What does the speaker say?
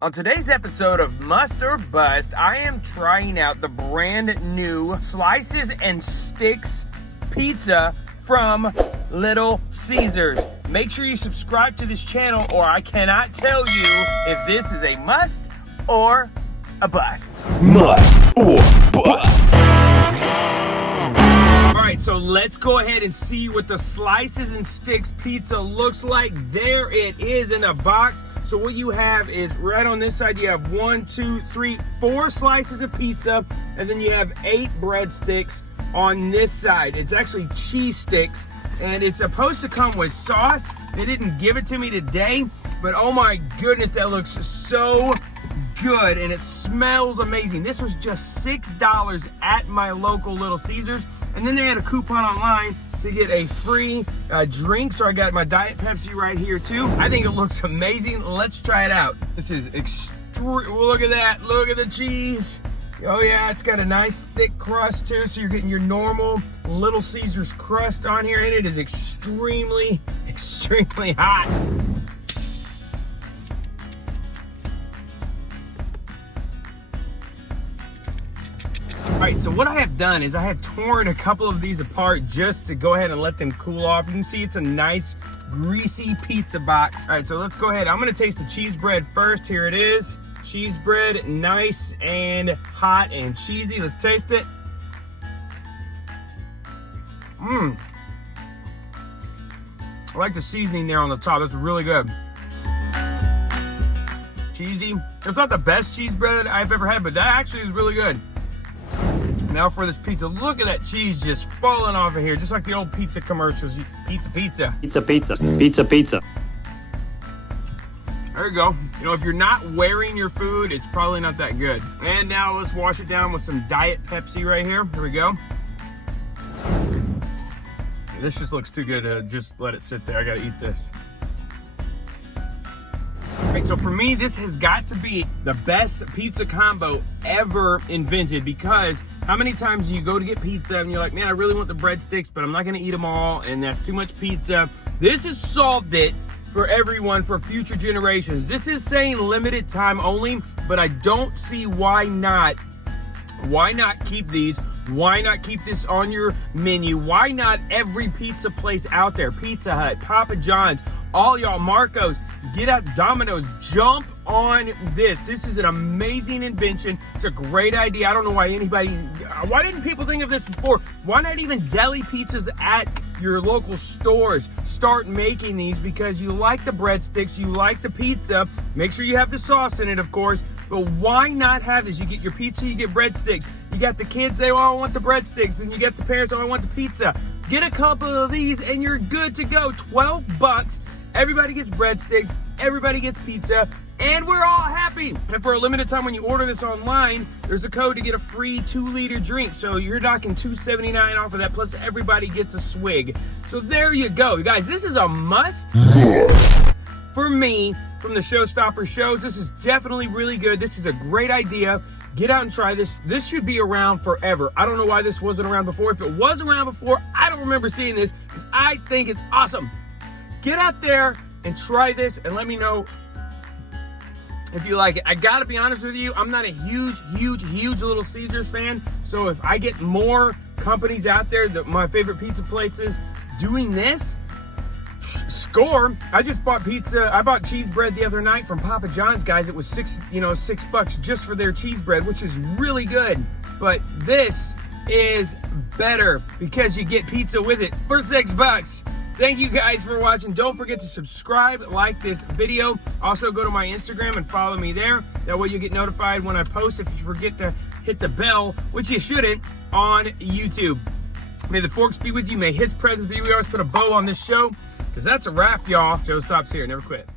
On today's episode of Must or Bust, I am trying out the brand new Slices-N-Stix pizza from Little Caesars. Make sure you subscribe to this channel or I cannot tell you if this is a must or a bust. Must or bust. Alright, so let's go ahead and see what the Slices-N-Stix pizza looks like. There it is in a box. So what you have is right on this side, you have 1, 2, 3, 4 slices of pizza, and then you have 8 breadsticks on this side. It's actually cheese sticks, and it's supposed to come with sauce. They didn't give it to me today, but oh my goodness, that looks so good, and it smells amazing. This was just $6 at my local Little Caesars, and then they had a coupon online to get a free drink. So I got my Diet Pepsi right here too. I think it looks amazing. Let's try it out. This is extreme. Look at that. Look at the cheese. Oh yeah, it's got a nice thick crust too. So you're getting your normal Little Caesars crust on here, and it is extremely, extremely hot. All right, so what I have done is I have torn a couple of these apart just to go ahead and let them cool off. You can see it's a nice, greasy pizza box. All right, so let's go ahead. I'm gonna taste the cheese bread first. Here it is. Cheese bread, nice and hot and cheesy. Let's taste it. I like the seasoning there on the top. That's really good. Cheesy. It's not the best cheese bread I've ever had, but that actually is really good. Now for this pizza, look at that cheese just falling off of here, just like the old pizza commercials. Pizza, pizza. Pizza, pizza, pizza, pizza. There you go. You know, if you're not wearing your food, it's probably not that good. And now let's wash it down with some Diet Pepsi right here. Here we go. This just looks too good to just let it sit there. I gotta eat this. All right, so for me, this has got to be the best pizza combo ever invented, because how many times do you go to get pizza and you're like, man, I really want the breadsticks, but I'm not gonna eat them all, and that's too much pizza. This has solved it for everyone, for future generations. This is saying limited time only, but I don't see why not. Why not keep these? Why not keep this on your menu? Why not every pizza place out there? Pizza Hut, Papa John's, all y'all, Marco's, get out, Domino's, jump on this. This is an amazing invention. It's a great idea. I don't know why didn't people think of this before? Why not even deli pizzas at your local stores? Start making these, because you like the breadsticks, you like the pizza. Make sure you have the sauce in it, of course. But why not have this? You get your pizza, you get breadsticks. You got the kids, they all want the breadsticks, and you get the parents, oh, I want the pizza. Get a couple of these and you're good to go. 12 bucks. Everybody gets breadsticks, everybody gets pizza, and we're all happy. And for a limited time, when you order this online, there's a code to get a free 2-liter drink. So you're knocking $2.79 off of that, plus everybody gets a swig. So there you go. You guys, this is a must for me from the Showstopper shows. This is definitely really good. This is a great idea. Get out and try this. This should be around forever. I don't know why this wasn't around before. If it was around before, I don't remember seeing this, because I think it's awesome. Get out there and try this and let me know if you like it. I gotta be honest with you, I'm not a huge Little Caesars fan. So if I get more companies out there, that my favorite pizza places, doing this, score. I just bought pizza. I bought cheese bread the other night from Papa John's, guys. It was $6 just for their cheese bread, which is really good. But this is better because you get pizza with it for $6. Thank you guys for watching. Don't forget to subscribe, like this video. Also go to my Instagram and follow me there. That way you get notified when I post if you forget to hit the bell, which you shouldn't, on YouTube. May the forks be with you. May his presence be with you. We always put a bow on this show, because that's a wrap, y'all. Joe stops here. Never quit.